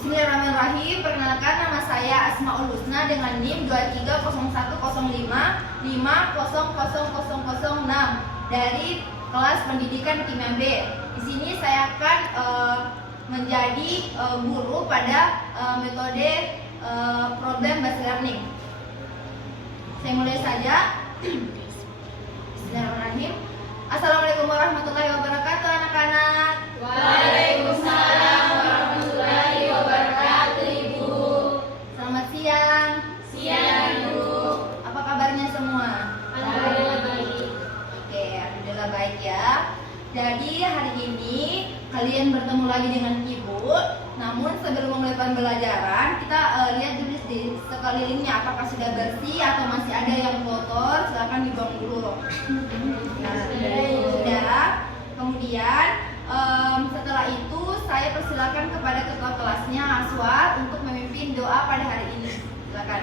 Bismillahirrahmanirrahim. Perkenalkan, nama saya Asmaul Husna dengan NIM 230105500006 dari kelas pendidikan kimia B. Di sini saya akan menjadi guru pada metode problem based learning. Saya mulai saja. Bismillahirrahmanirrahim. Assalamualaikum warahmatullahi wabarakatuh, anak-anak. Waalaikumsalam warahmatullahi wabarakatuh, Ibu. Selamat siang. Siang, Ibu. Apa kabarnya semua? Alhamdulillah baik. Oke, alhamdulillah baik ya. Jadi hari ini kalian bertemu lagi dengan Ibu. Namun sebelum memulai pembelajaran, kita lihat dulu di sekelilingnya apakah sudah bersih atau masih ada yang kotor. Silakan dibuang dulu. Nah, sudah. Kemudian setelah itu saya persilakan kepada ketua kelasnya Aswar untuk memimpin doa pada hari ini. Silakan.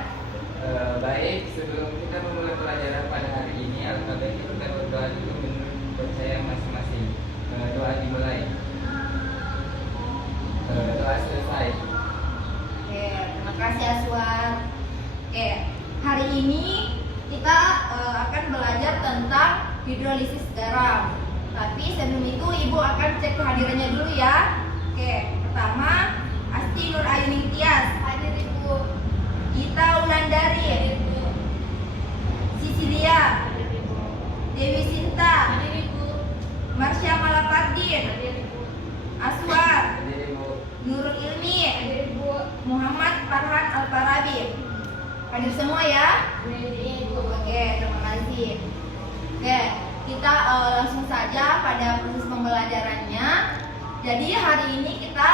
Baik, sebelum kita memulai pelajaran pada hari ini, alhamdulillah kita berdoa dulu menurut saya masing-masing. Doa dimulai. Doa selesai. Oke, terima kasih Aswar. Oke, hari ini kita akan belajar tentang hidrolisis garam. Tapi sebelum itu Ibu akan cek kehadirannya dulu ya. Oke, pertama Asti Nur Ayuning Tias. Hadir, Ibu. Gita Wulandari. Hadir, Ibu. Sisilia. Hadir, Ibu. Dewi Sinta. Hadir, Ibu. Marsha Malapardin. Hadir, Ibu. Aswar. Jadi Ibu, Nurul Ilmi. Hadir, Ibu. Muhammad Farhan Al-Farabi. Hadir semua ya. Hadir, Ibu. Oke, terima kasih. Oke, kita langsung saja pada proses pembelajarannya. Jadi hari ini kita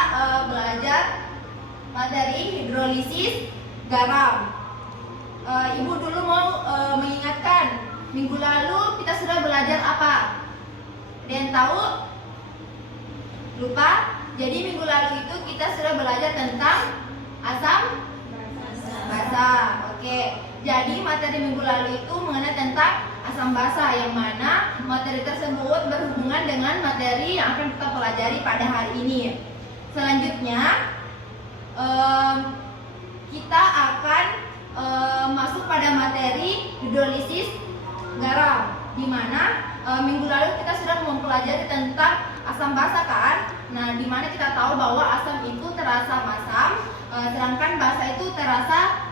belajar materi hidrolisis garam. Ibu dulu mau mengingatkan, minggu lalu kita sudah belajar apa? Ada yang tahu? Lupa? Jadi minggu lalu itu kita sudah belajar tentang asam basa. Oke. Jadi materi minggu lalu itu mengenai tentang asam basa, yang mana materi tersebut berhubungan dengan materi yang akan kita pelajari pada hari ini. Selanjutnya kita akan masuk pada materi hidrolisis garam, di mana minggu lalu kita sudah mempelajari tentang asam basa kan. Nah, di mana kita tahu bahwa asam itu terasa masam, sedangkan basa itu terasa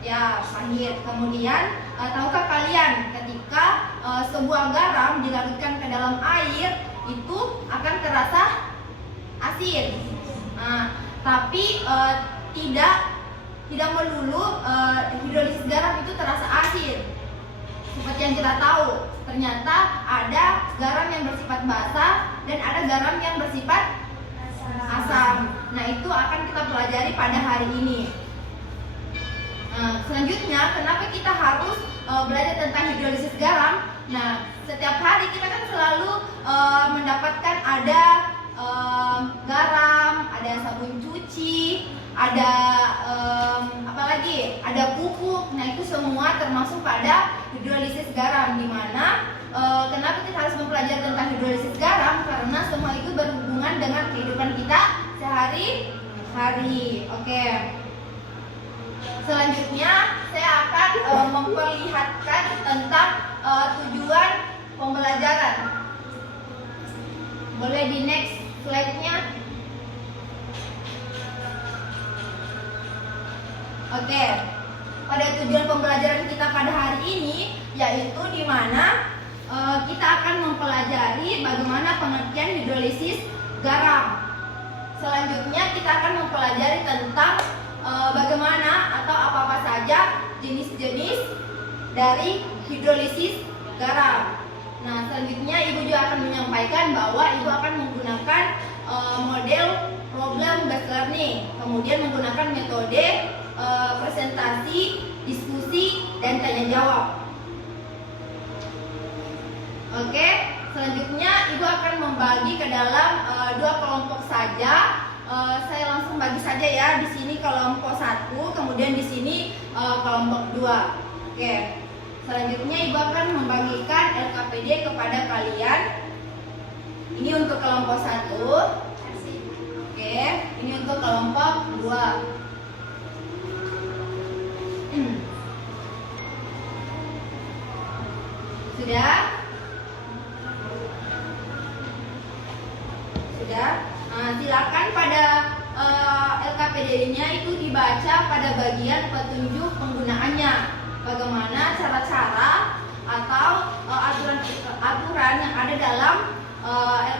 ya pahit. Kemudian tahukah kalian ketika sebuah garam dilarutkan ke dalam air itu akan terasa asin. Nah, tapi tidak melulu hidrolisis garam itu terasa asin. Seperti yang kita tahu, ternyata ada garam yang bersifat basa dan ada garam yang bersifat asam. Nah, itu akan kita pelajari pada hari ini. Selanjutnya, kenapa kita harus belajar tentang hidrolisis garam? Nah, setiap hari kita kan selalu mendapatkan ada garam, ada sabun cuci, ada apa lagi? Ada pupuk. Nah, itu semua termasuk pada hidrolisis garam. Di mana kenapa kita harus mempelajari tentang hidrolisis garam? Karena semua itu berhubungan dengan kehidupan kita sehari-hari. Oke. Selanjutnya saya akan memperlihatkan tentang tujuan pembelajaran. Boleh di next slide-nya. Oke. Pada tujuan pembelajaran kita pada hari ini yaitu di mana kita akan mempelajari bagaimana pengertian hidrolisis garam. Selanjutnya kita akan mempelajari tentang bagaimana atau apa-apa saja jenis-jenis dari hidrolisis garam. Nah, selanjutnya Ibu juga akan menyampaikan bahwa Ibu akan menggunakan model problem based learning, kemudian menggunakan metode presentasi, diskusi, dan tanya jawab. Oke, selanjutnya Ibu akan membagi ke dalam dua kelompok saja. Saya langsung bagi saja ya. Di sini kelompok 1, kemudian di sini kelompok 2. Oke. Selanjutnya Ibu akan membagikan LKPD kepada kalian. Ini untuk kelompok 1. Oke, ini untuk kelompok 2. Sudah? Sudah? Nah, silakan pada LKPD-nya itu dibaca pada bagian petunjuk penggunaannya. Bagaimana cara-cara atau aturan-aturan yang ada dalam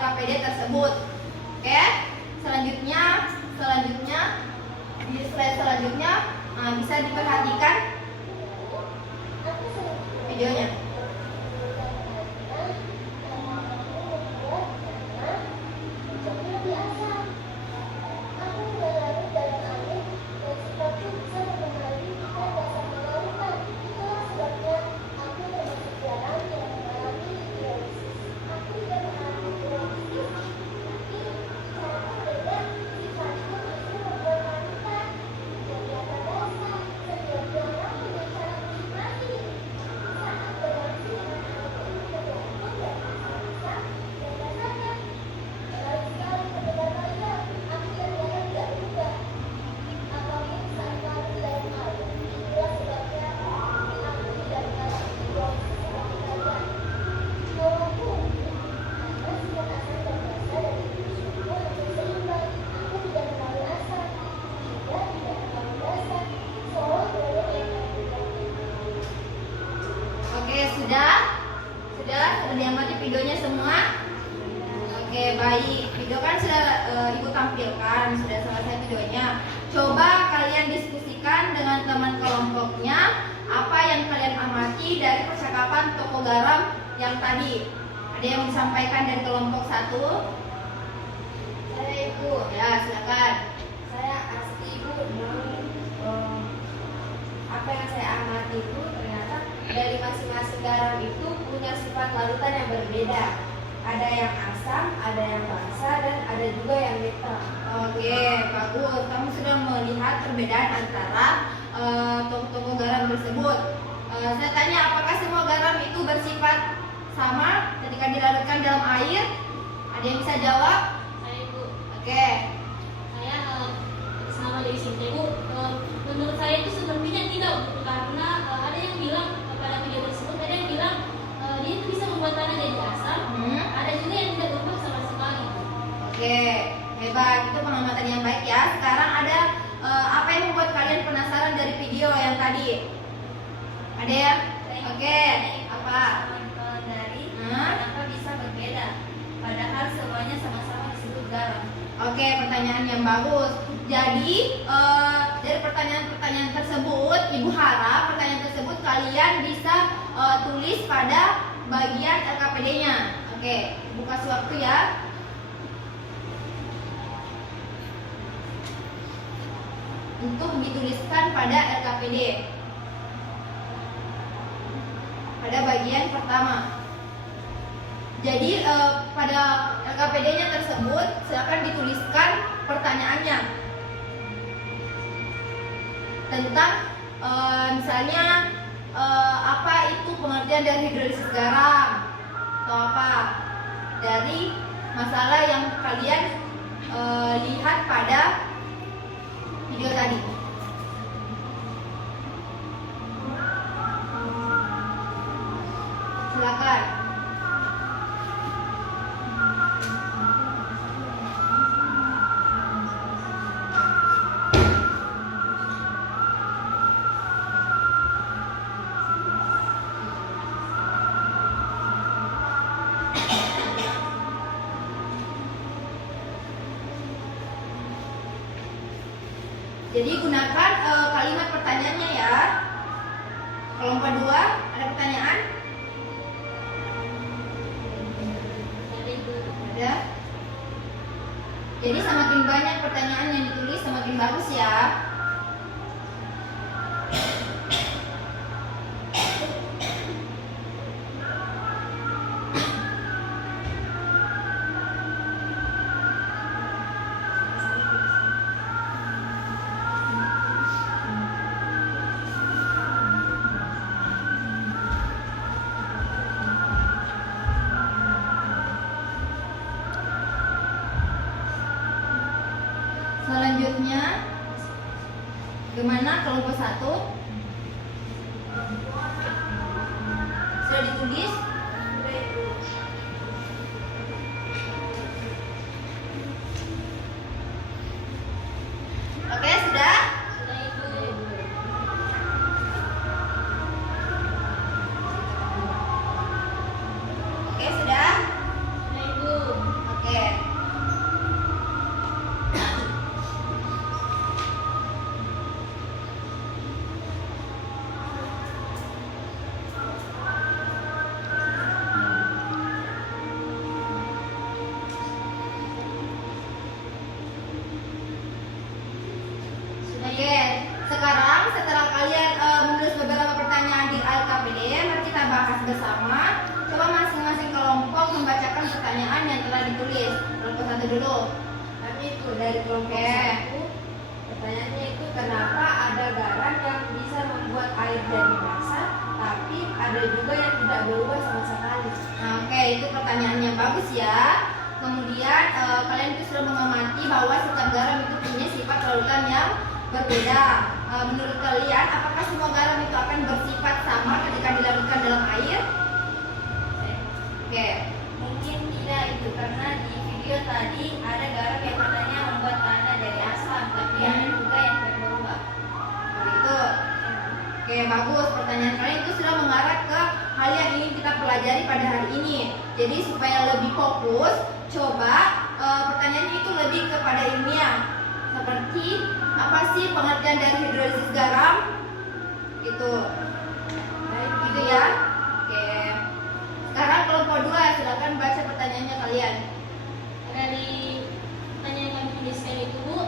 LKPD tersebut. Oke? Selanjutnya di slide selanjutnya bisa diperhatikan videonya. Sudah diamati videonya semua? Oke, baik. Video kan sudah Ibu tampilkan, sudah selesai videonya. Coba kalian diskusikan dengan teman kelompoknya apa yang kalian amati dari percakapan toko garam yang tadi. Ada yang disampaikan dari kelompok 1? Saya Ibu. Ya, silakan. Saya Asti Ibu. Apa yang saya amati itu ternyata dari masing-masing garam itu punya sifat larutan yang berbeda. Ada yang asam, ada yang basa, dan ada juga yang netral. Oke, bagus. Kamu sudah melihat perbedaan antara toko-toko garam tersebut. Saya tanya, apakah semua garam itu bersifat sama ketika dilarutkan dalam air? Ada yang bisa jawab? Saya Ibu. Oke. Saya selama dari sini Ibu. Menurut saya itu sepertinya tidak, karena ada yang bilang pada video tersebut, ada yang bilang dia itu bisa membuat tanah jadi asam. Ada juga yang tidak berubah sama sekali. Oke, hebat. Itu pengamatan yang baik ya. Sekarang ada apa yang membuat kalian penasaran dari video yang tadi? Ada ya? Oke, apa? Dari kenapa bisa berbeda, padahal semuanya sama-sama disebut garam. Oke, pertanyaan yang bagus. Jadi dari pertanyaan-pertanyaan tersebut, Ibu harap pertanyaan tersebut kalian bisa tulis pada bagian LKPD-nya. Oke, buka waktu ya. Untuk dituliskan pada LKPD. Pada bagian pertama. Jadi pada LKPD-nya tersebut silakan dituliskan pertanyaannya tentang misalnya apa itu pengertian dari hidrolisis garam atau apa dari masalah yang kalian lihat pada video tadi. Silakan. Jadi gunakan kalimat pertanyaannya ya. Kelompok 2, ada pertanyaan? Ada. Jadi semakin banyak pertanyaan yang ditulis semakin bagus ya. Selanjutnya, gimana kelompok 1? Sudah ditulis? Oke, sudah? Sudah Ibu. Oke, sudah? Sudah Ibu. Oke. Sudah Oke, sekarang setelah kalian menulis beberapa pertanyaan di LKPD, mari kita bahas bersama. Coba masing-masing kelompok membacakan pertanyaan yang telah ditulis. Kelompok 1 dulu. Tapi itu dari kelompok Oke. satu, pertanyaannya itu kenapa ada garam yang bisa membuat air jadi basah, tapi ada juga yang tidak berubah sama sekali. Nah, oke, itu pertanyaannya bagus ya. Kemudian kalian itu sudah mengamati bahwa setiap garam itu punya sifat larutan yang berbeda. Menurut kalian, apakah semua garam itu akan bersifat sama ketika dilarutkan dalam air? Oke. Mungkin tidak itu karena di video tadi ada garam yang katanya membuat tanah jadi asam, tapi ada juga yang tidak berubah. Begitu. Oke, bagus. Pertanyaan kalian itu sudah mengarah ke hal yang ingin kita pelajari pada hari ini. Jadi supaya lebih fokus, coba pertanyaannya itu lebih kepada ilmiah. Seperti apa sih pengertian dari hidrolisis garam? Gitu. Baik, gitu ya. Oke. Sekarang kelompok 2, silakan baca pertanyaannya kalian. Dari pertanyaan yang kami tuliskan itu Bu,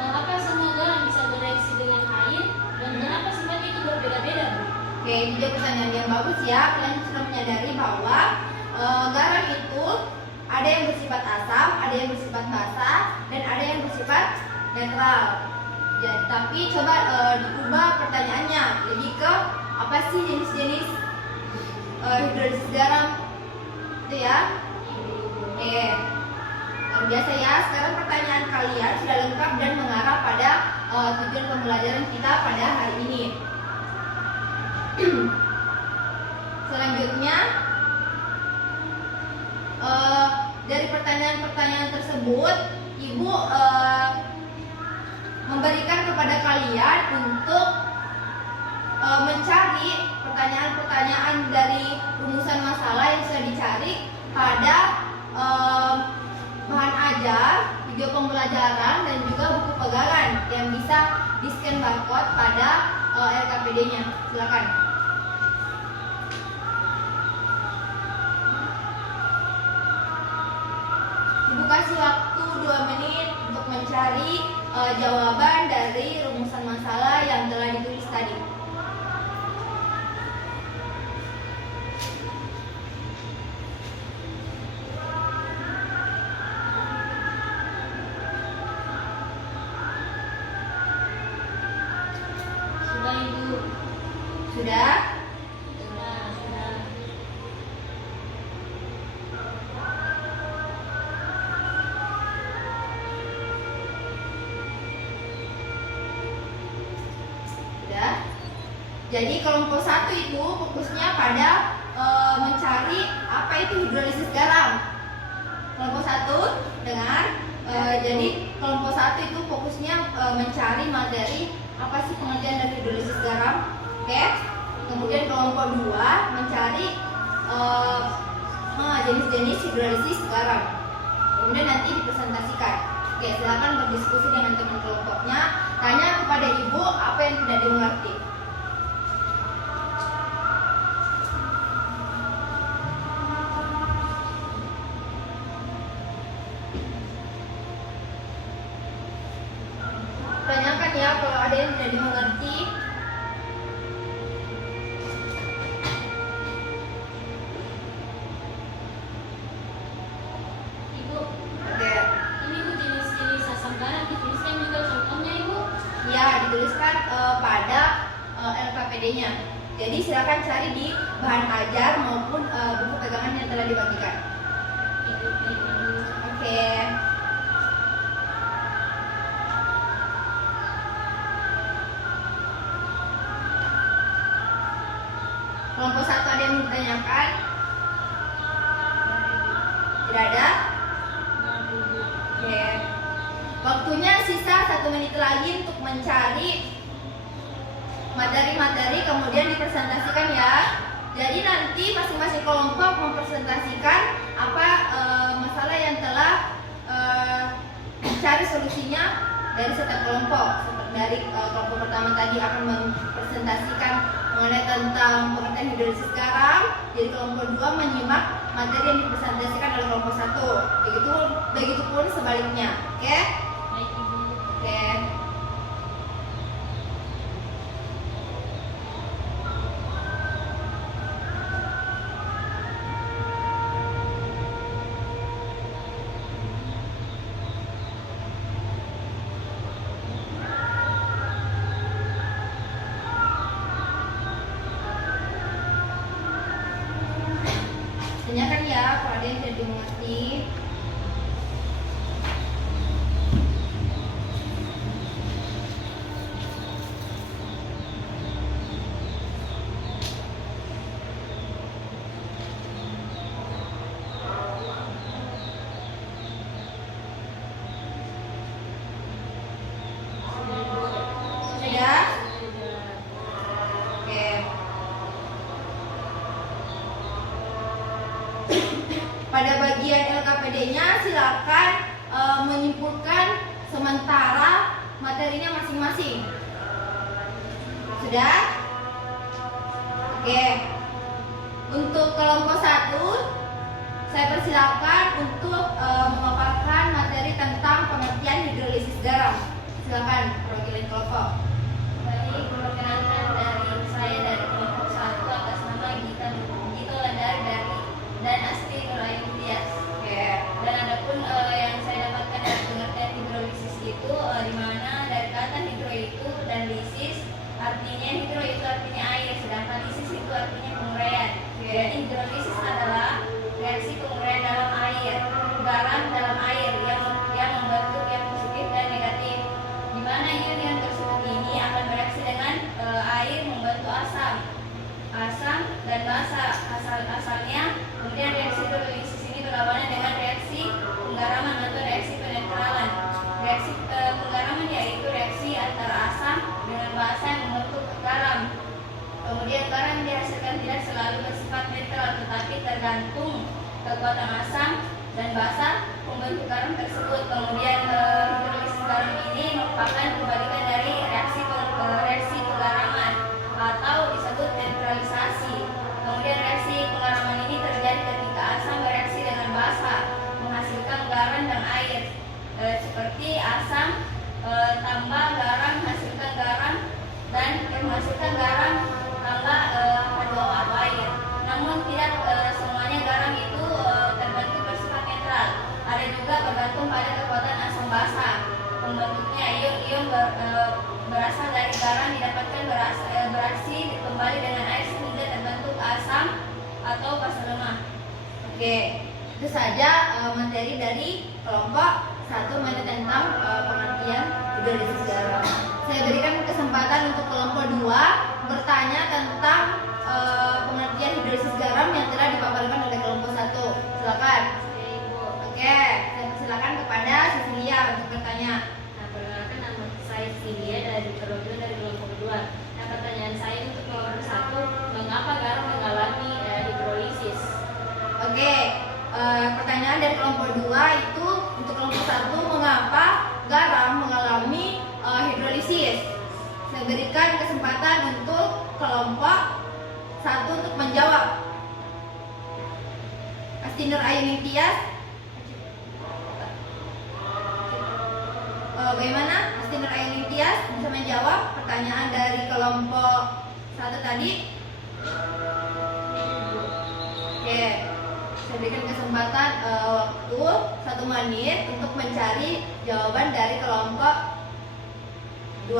apa semua garam bisa bereaksi dengan air dan kenapa sifatnya itu berbeda-beda Bu? Oke, itu juga pertanyaan yang bagus ya. Kalian sudah menyadari bahwa garam itu ada yang bersifat asam, ada yang bersifat basa, dan ada yang bersifat netral. Ya, tapi coba diubah pertanyaannya lebih ke apa sih jenis-jenis hidrolisis garam itu ya. Oke, luar biasa ya. Sekarang pertanyaan kalian sudah lengkap dan mengarah pada tujuan pembelajaran kita pada hari ini. Selanjutnya, dari pertanyaan-pertanyaan tersebut, Ibu memberikan kepada kalian untuk mencari pertanyaan-pertanyaan dari rumusan masalah yang sudah dicari pada bahan ajar, video pembelajaran, dan juga buku pegangan yang bisa di-scan barcode pada LKPD-nya. Silakan. Ibu kasih waktu 2 menit untuk mencari jawaban dari rumusan masalah yang telah ditulis tadi. Sudah Ibu. Sudah? Sudah. Sudah. Jadi kelompok 1 itu fokusnya pada mencari apa itu hidrolisis garam. Kelompok 1 dengar. Jadi kelompok 1 itu fokusnya mencari materi apa sih pengertian dari hidrolisis garam. Oke. Kemudian kelompok 2 mencari jenis-jenis hidrolisis garam. Kemudian nanti dipresentasikan. Oke, silakan berdiskusi dengan teman kelompoknya. Tanya kepada ibu apa yang tidak dimengerti. Tanyakan ya kalau ada yang tidak dimengerti. Ibu, Oke. ini Bu jenis-jenis asam garam dituliskan juga contohnya Ibu. Ya, dituliskan pada LKPD-nya. Jadi silakan cari di bahan ajar maupun buku pegangan yang telah dibagikan. Ibu, baik Ibu. Oke. ditanyakan? Tidak ada? Oke. Waktunya sisa 1 menit lagi untuk mencari materi-materi kemudian dipresentasikan ya. Jadi nanti masing-masing kelompok mempresentasikan apa masalah yang telah dicari solusinya dari setiap kelompok. Dari kelompok pertama tadi akan mempresentasikan mengenai tentang pengertian hidrolisis garam. Jadi kelompok 2 menyimak materi yang dipresentasikan oleh kelompok 1. Begitupun sebaliknya. Oke? Baik Ibu. Oke. Tanyakan ya kalau ada yang tidak dimengerti. Sudah? Oke. Pada bagian LKPD-nya silakan menyimpulkan sementara materinya masing-masing. Sudah? Oke. Untuk kelompok 1, saya persilakan untuk memaparkan materi tentang pengertian hidrolisis garam. Silakan perwakilan kelompok. Baik, perkenalkan dari saya dari kelompok 1 atas nama Gita Ladar dan Astri Nuraini Tias. Oke. Dan adapun yang saya dapatkan dari pengertian hidrolisis itu di mana dari kata hidro itu dan lisis artinya hidro itu artinya air, sedangkan lisis itu artinya penguraian. Jadi hidrolisis adalah reaksi penguraian dalam air, garam dalam air yang membentuk yang positif dan negatif. Di mana ion tersebut ini akan bereaksi dengan air membentuk asam dan basa asalnya. Kemudian reaksi hidrolisis ini berlawanan dengan reaksi penggaraman atau reaksi penetralan. Reaksi penggaraman yaitu reaksi antara asam dengan basa yang membentuk garam. Kemudian garam yang dihasilkan tidak selalu bersifat netral, tetapi tergantung kekuatan asam dan basa pembentuk garam tersebut. Kemudian hidrolisis garam ini merupakan kebalikan dari reaksi penggaraman atau disebut neutralisasi. Kemudian reaksi penggaraman ini terjadi ketika asam bereaksi dengan basa menghasilkan garam dan air. Seperti asam tambah garam menghasilkan garam dan menghasilkan garam tambah H2O atau air. Namun tidak semuanya garam itu terbentuk bersifat netral. Ada juga bergantung pada kekuatan asam basa. Pembentuknya ion-ion berasal dari garam didapatkan beraksi kembali dengan air sehingga terbentuk asam atau basa lemah. Oke, itu saja materi dari kelompok 1 mengenai tentang pengertian hidrolisis garam. Saya berikan kesempatan untuk kelompok 2 bertanya tentang pengertian hidrolisis garam yang telah dipaparkan oleh kelompok 1. Silakan. Oke, saya persilakan kepada Cecilia untuk bertanya. Nah, perkenalkan nama saya Cecilia dari periode dari kelompok 2. Nah, pertanyaan saya untuk kelompok 1, mengapa garam mengalami hidrolisis? Oke, pertanyaan dari kelompok 2 itu untuk kelompok 1, mengapa garam mengalami hidrolisis? Saya berikan kesempatan untuk kelompok 1 untuk menjawab. Asti Nuraini Tias. Bagaimana Asti Nuraini Tias bisa menjawab pertanyaan dari kelompok 1 tadi? Oke, saya berikan kesempatan waktu 1 menit untuk mencari jawaban dari kelompok 2.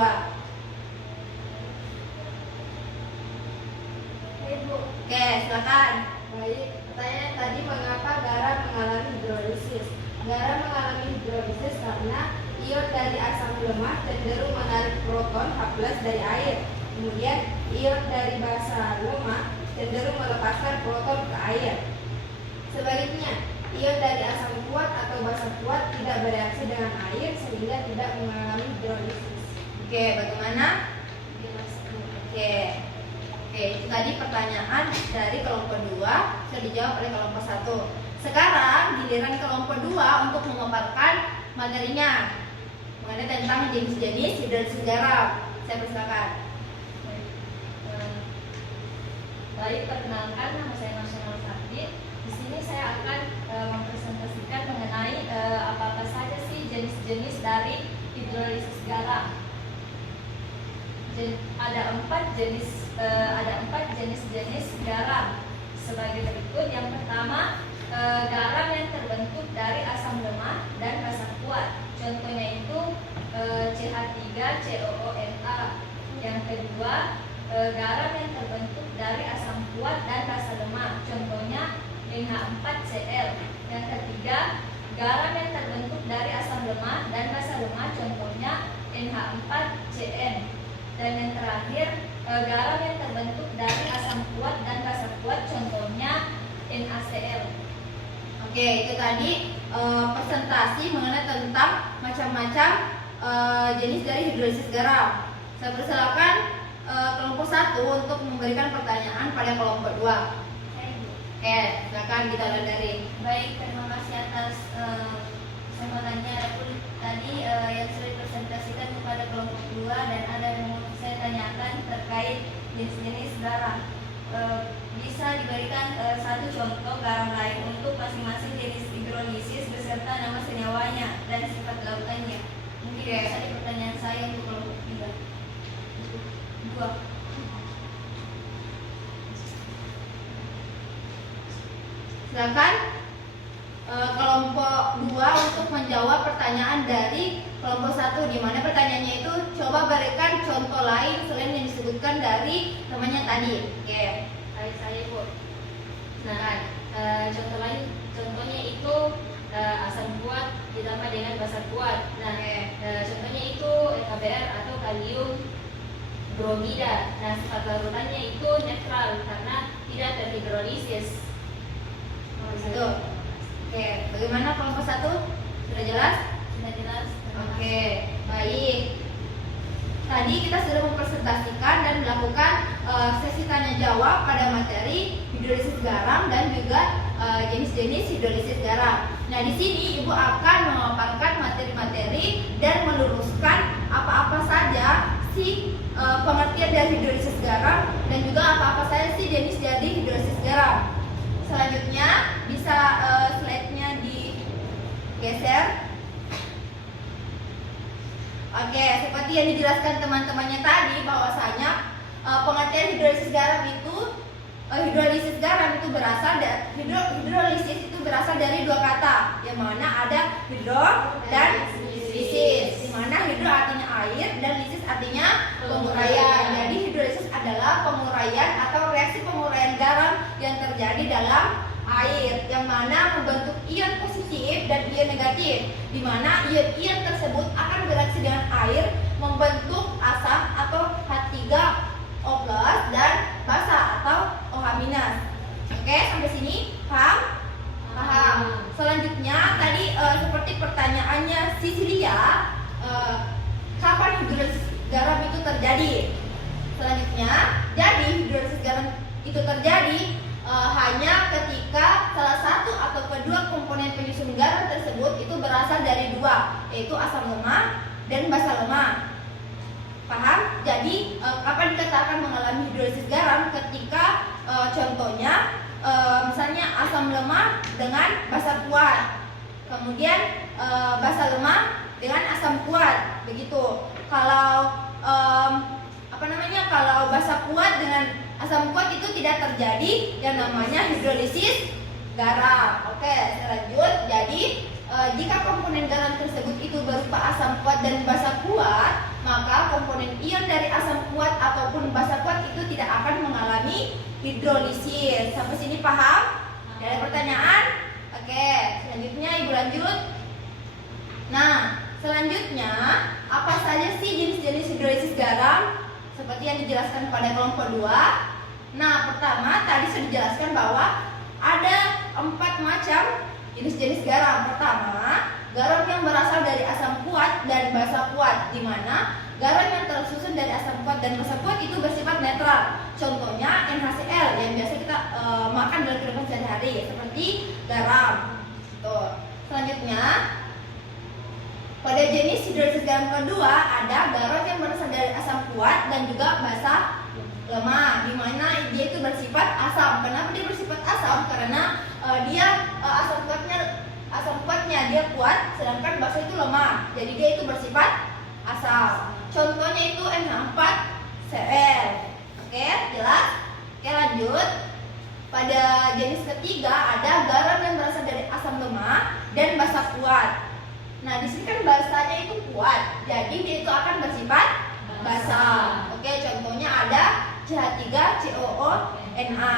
Oke, silakan. Baik, pertanyaan tadi mengapa garam mengalami hidrolisis? Garam mengalami hidrolisis karena ion dari asam lemah cenderung menarik proton H+ dari air. Kemudian ion dari basa lemah cenderung melepaskan proton ke air. Sebaliknya, ion dari asam kuat atau basa kuat tidak bereaksi dengan air sehingga tidak mengalami hidrolisis. Oke, bagaimana? Oke. Oke, itu tadi pertanyaan dari kelompok 2 sudah dijawab oleh kelompok 1. Sekarang giliran kelompok 2 untuk memaparkan materinya mengenai tentang jenis-jenis hidrolisis garam. Saya persilakan. Baik, perkenalkan, nama saya Nasional Fardit. Di sini saya akan mempresentasikan mengenai apa-apa saja sih jenis-jenis dari hidrolisis garam. Ada empat jenis garam sebagai berikut. Yang pertama, garam yang terbentuk dari asam lemah dan basa kuat. Contohnya itu CH3COONA. Yang kedua, garam yang terbentuk dari asam kuat dan basa lemah. Contohnya NH4Cl. Yang ketiga, garam yang terbentuk dari asam lemah dan basa lemah. Contohnya NH4Cn. Dan yang terakhir, garam yang terbentuk dari asam kuat dan basa kuat. Contohnya NaCl. Oke, itu tadi presentasi mengenai tentang macam-macam jenis dari hidrolisis garam. Saya persilakan kelompok 1 untuk memberikan pertanyaan pada kelompok 2. Oke, silakan kita dari. Baik, terima kasih atas kesempatannya. Adapun tadi yang sudah dipresentasikan kepada kelompok 2 dan ada yang mau saya tanyakan terkait jenis-jenis garam. Bisa diberikan satu contoh garam lain untuk masing-masing jenis hidrolisis beserta nama senyawanya dan sifat lautannya. Mungkin bisa di pertanyaan saya untuk kelompok 3. 2. Silakan kelompok 2 untuk menjawab pertanyaan dari kelompok 1, di mana pertanyaannya itu coba berikan contoh lain selain yang disebutkan dari temannya tadi. Oke. Baik, saya Bu. Nah, contohnya itu asam kuat ditambah dengan basa kuat. Nah, contohnya itu KBr atau kalium bromida. Nah, sifat larutannya itu netral karena tidak terhidrolisis. Itu. Oke, bagaimana kelompok 1? Sudah jelas? Sudah jelas? Oke, baik. Tadi kita sudah mempresentasikan dan melakukan sesi tanya jawab pada materi hidrolisis garam dan juga jenis-jenis hidrolisis garam. Nah, di sini Ibu akan memaparkan materi-materi dan meluruskan apa-apa saja sih pengertian dari hidrolisis garam dan juga apa-apa saja sih jenis dari hidrolisis garam. Selanjutnya bisa slide-nya digeser. Oke, seperti yang dijelaskan teman-temannya tadi bahwasanya pengertian hidrolisis garam itu berasal dari dua kata, yang mana ada hidro dan lisis. Di mana hidro artinya air dan lisis artinya penguraian. Jadi hidrolisis adalah penguraian atau reaksi penguraian garam yang terjadi dalam air, yang mana membentuk ion positif dan ion negatif, di mana ion-ion tersebut akan bereaksi dengan air membentuk asam atau H3O+ dan basa atau OH-. Oke, sampai sini paham? Paham. Selanjutnya tadi seperti pertanyaannya Sisilia, kapan hidrolisis garam itu terjadi? Selanjutnya, jadi hidrolisis garam itu terjadi hanya ketika salah satu atau kedua komponen penyusun garam tersebut itu berasal dari dua, yaitu asam lemah dan basa lemah. Paham? Jadi kapan dikatakan mengalami hidrolisis garam? Ketika contohnya misalnya asam lemah dengan basa kuat, kemudian basa lemah dengan asam kuat, begitu. Kalau kalau basa kuat dengan asam kuat itu tidak terjadi yang namanya hidrolisis garam. Oke, saya lanjut. Jadi jika komponen garam tersebut itu berupa asam kuat dan basa kuat, maka komponen ion dari asam kuat ataupun basa kuat itu tidak akan mengalami hidrolisis. Sampai sini paham? Ada pertanyaan? Oke, selanjutnya Ibu lanjut. Nah, selanjutnya apa saja sih jenis-jenis hidrolisis garam? Seperti yang dijelaskan pada kelompok 2. Nah, pertama tadi sudah dijelaskan bahwa ada 4 macam jenis-jenis garam. Pertama, garam yang berasal dari asam kuat dan basa kuat, di mana garam yang tersusun dari asam kuat dan basa kuat itu bersifat netral. Contohnya NaCl yang biasa kita makan dalam kehidupan sehari-hari, seperti garam. Tuh. Selanjutnya, pada jenis hidrolisis garam kedua ada garam yang berasal dari asam kuat dan juga basa lemah, di mana dia itu bersifat asam. Kenapa dia bersifat asam? Karena asam kuatnya dia kuat, sedangkan basa itu lemah. Jadi dia itu bersifat asam. Contohnya itu NH4Cl. Oke, jelas? Oke, lanjut. Pada jenis ketiga ada garam yang berasal dari asam lemah dan basa kuat. Nah, di sini kan basanya itu kuat, jadi dia itu akan bersifat basa. Oke, contohnya ada CH3COO-NA.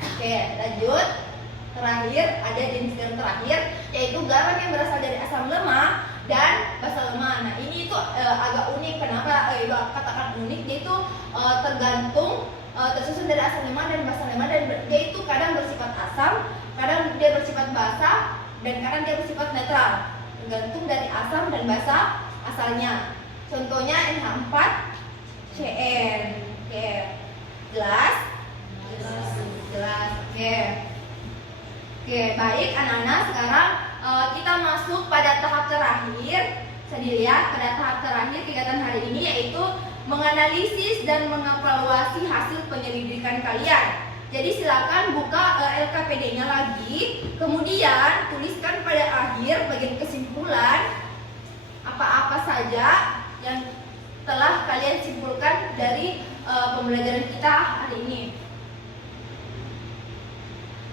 Oke, lanjut. Terakhir, ada jenis garam terakhir, yaitu garam yang berasal dari asam lemah dan basa lemah. Nah, ini itu agak unik. Kenapa katakan unik? Dia itu tergantung tersusun dari asam lemah dan basa lemah, dan dia itu kadang bersifat asam, kadang dia bersifat basa, dan kadang dia bersifat netral, tergantung dari asam dan basa asalnya. Contohnya NH4Cl. Oke, jelas? Jelas. Oke, baik anak-anak. Sekarang kita masuk pada tahap terakhir. Bisa dilihat pada tahap terakhir kegiatan hari ini, yaitu menganalisis dan mengevaluasi hasil penyelidikan kalian. Jadi silakan buka LKPD-nya lagi, kemudian tuliskan pada akhir bagian kesimpulan apa-apa saja yang telah kalian simpulkan dari pembelajaran kita hari ini.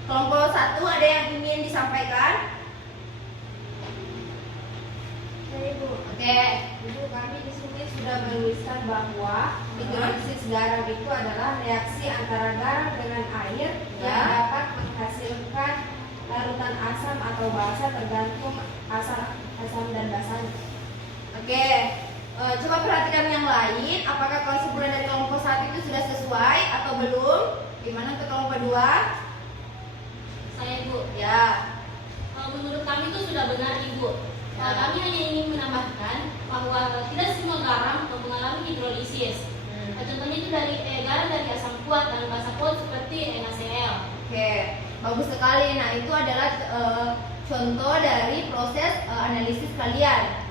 Kelompok 1 ada yang ingin disampaikan? Oke, Ibu, kami di sini sudah menuliskan bahwa hidrolisis garam itu adalah reaksi antara garam dengan air yang dapat menghasilkan larutan asam atau basa tergantung asam dan basanya. Oke, coba perhatikan yang lain. Apakah kesimpulan dari kelompok 1 itu sudah sesuai atau belum? Gimana untuk kelompok 2? Saya, Bu. Ya. Menurut kami itu sudah benar, Ibu. Kami hanya ingin menambahkan bahwa tidak semua garam mengalami hidrolisis. Contohnya itu dari garam dari asam kuat dan basa kuat seperti NaCl. Oke, bagus sekali. Nah, itu adalah contoh dari proses analisis kalian.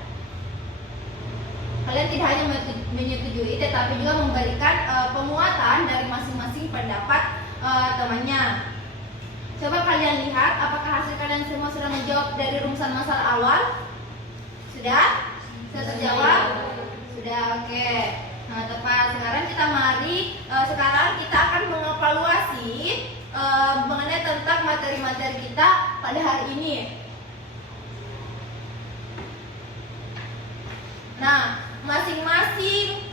Kalian tidak hanya menyetujui, tetapi juga memberikan penguatan dari masing-masing pendapat temannya. Coba kalian lihat, apakah hasil kalian semua sudah menjawab dari rumusan masalah awal? Sudah? Sudah terjawab? Sudah, oke. Nah, tepat. Sekarang kita akan mengevaluasi mengenai tentang materi-materi kita pada hari ini. Nah, masing-masing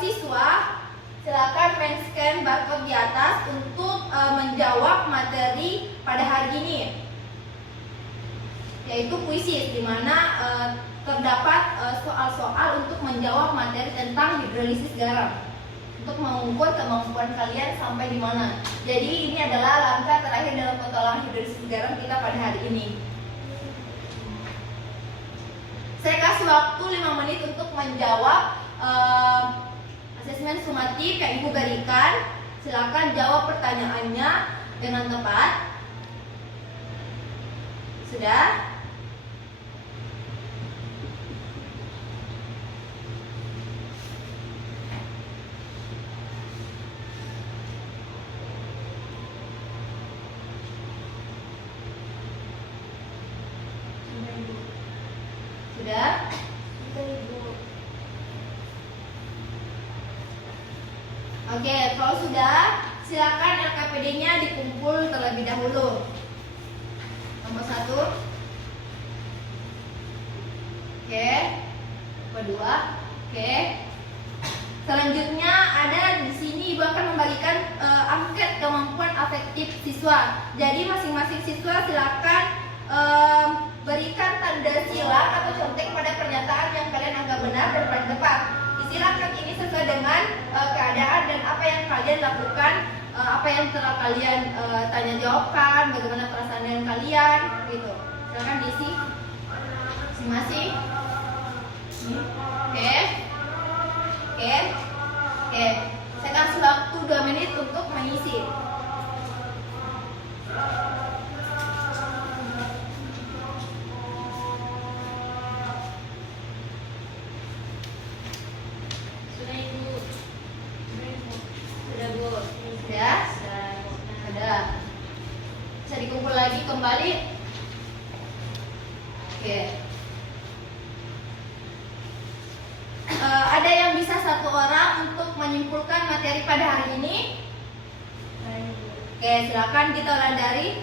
siswa silakan men-scan barcode di atas untuk menjawab materi pada hari ini, yaitu puisi, di mana terdapat soal-soal untuk menjawab materi tentang hidrolisis garam, untuk mengukur kemampuan kalian sampai di mana. Jadi ini adalah langkah terakhir dalam pentolangan hidrolisis garam kita pada hari ini. Saya kasih waktu 5 menit untuk menjawab asesmen sumatif yang Ibu berikan. Silakan jawab pertanyaannya dengan tepat. Sudah? Sudah? Oke, kalau sudah, silakan LKPD-nya dikumpul terlebih dahulu. Nomor 1. Oke. Nomor 2. Oke. Selanjutnya ada di sini Ibu akan membagikan angket kemampuan afektif siswa. Jadi masing-masing siswa silakan berikan tanda silang atau contek pada pernyataan yang kalian anggap benar dan paling tepat. Isi angket ini sesuai dengan keadaan dan apa yang kalian lakukan apa yang telah kalian tanya jawabkan, bagaimana perasaan kalian, gitu. Silakan diisi masing-masing. Oke. Saya kasih waktu 2 menit untuk mengisi. Sudah Ibu. Sudah Bu. Sudah? Ada. Bisa dikumpul lagi kembali. Oke. Ada yang bisa satu orang untuk menyimpulkan materi pada hari ini? Oke, silakan kita ulang dari.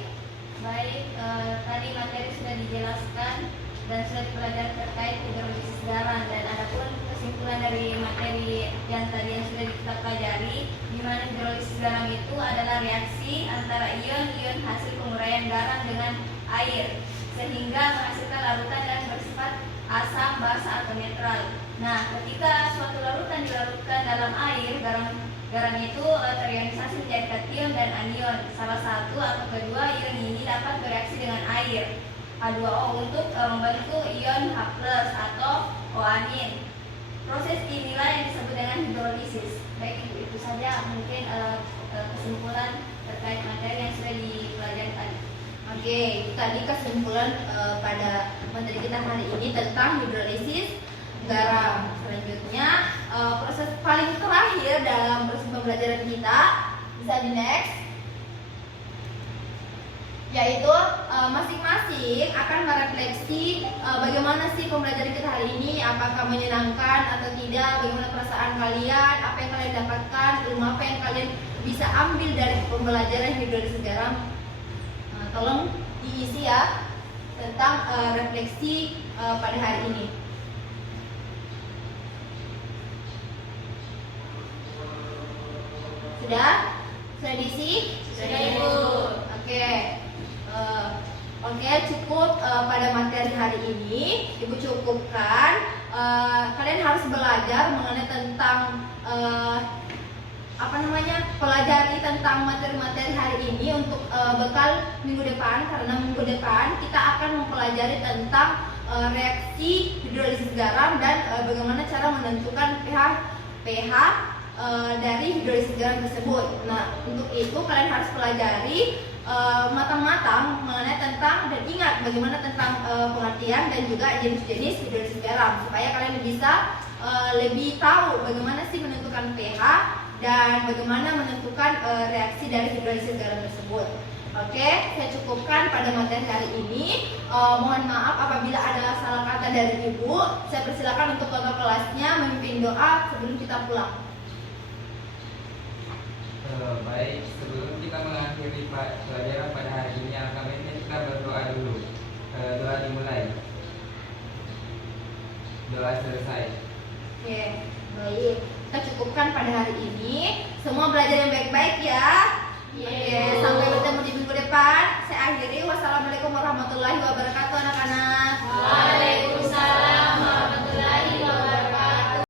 Baik, tadi materi sudah dijelaskan dan sudah dipelajari terkait hidrolisis garam, dan adapun kesimpulan dari materi yang tadi yang sudah kita pelajari, di mana hidrolisis garam itu adalah reaksi antara ion-ion hasil penguraian garam dengan air sehingga menghasilkan larutan yang bersifat asam, basa atau netral. Nah, ketika suatu larutan dilarutkan dalam air, garam itu terionisasi menjadi kation dan anion. Salah satu atau kedua ion ini dapat bereaksi dengan air H2O untuk membentuk ion H+ atau O-anin. Proses inilah yang disebut dengan hidrolisis. Baik, itu saja mungkin kesimpulan terkait materi yang sudah dipelajari tadi. Oke, tadi kesimpulan pada materi kita hari ini tentang hidrolisis garam. Selanjutnya proses paling terakhir dalam proses pembelajaran kita, bisa di next, yaitu masing-masing akan merefleksi bagaimana sih pembelajaran kita hari ini, apakah menyenangkan atau tidak, bagaimana perasaan kalian, apa yang kalian dapatkan, ilmu apa yang kalian bisa ambil dari pembelajaran hidrolisis garam. Tolong diisi ya tentang refleksi pada hari ini. Sudah? Sudah diisi? Sudah, Ibu. Oke, cukup pada materi hari ini. Ibu cukupkan. Kalian harus belajar mengenai tentang pelajari tentang materi-materi hari ini untuk bekal minggu depan, karena minggu depan kita akan mempelajari tentang reaksi hidrolisis garam dan bagaimana cara menentukan pH dari hidrolisis garam tersebut. Nah, untuk itu kalian harus pelajari matang-matang mengenai tentang dan ingat bagaimana tentang pengertian dan juga jenis-jenis hidrolisis garam, supaya kalian bisa lebih tahu bagaimana sih menentukan pH dan bagaimana menentukan reaksi dari hidrolisis garam tersebut. Oke, saya cukupkan pada materi hari ini. Mohon maaf apabila ada salah kata dari Ibu. Saya persilakan untuk kakak kelasnya memimpin doa sebelum kita pulang. Baik, sebelum kita mengakhiri pelajaran pada hari ini, alangkah baiknya kita berdoa dulu. Doa dimulai. Doa selesai. Oke, baik. Kita cukupkan pada hari ini. Semua belajar yang baik-baik ya. Oke, sampai bertemu di minggu depan. Saya akhiri. Wassalamualaikum warahmatullahi wabarakatuh, anak-anak.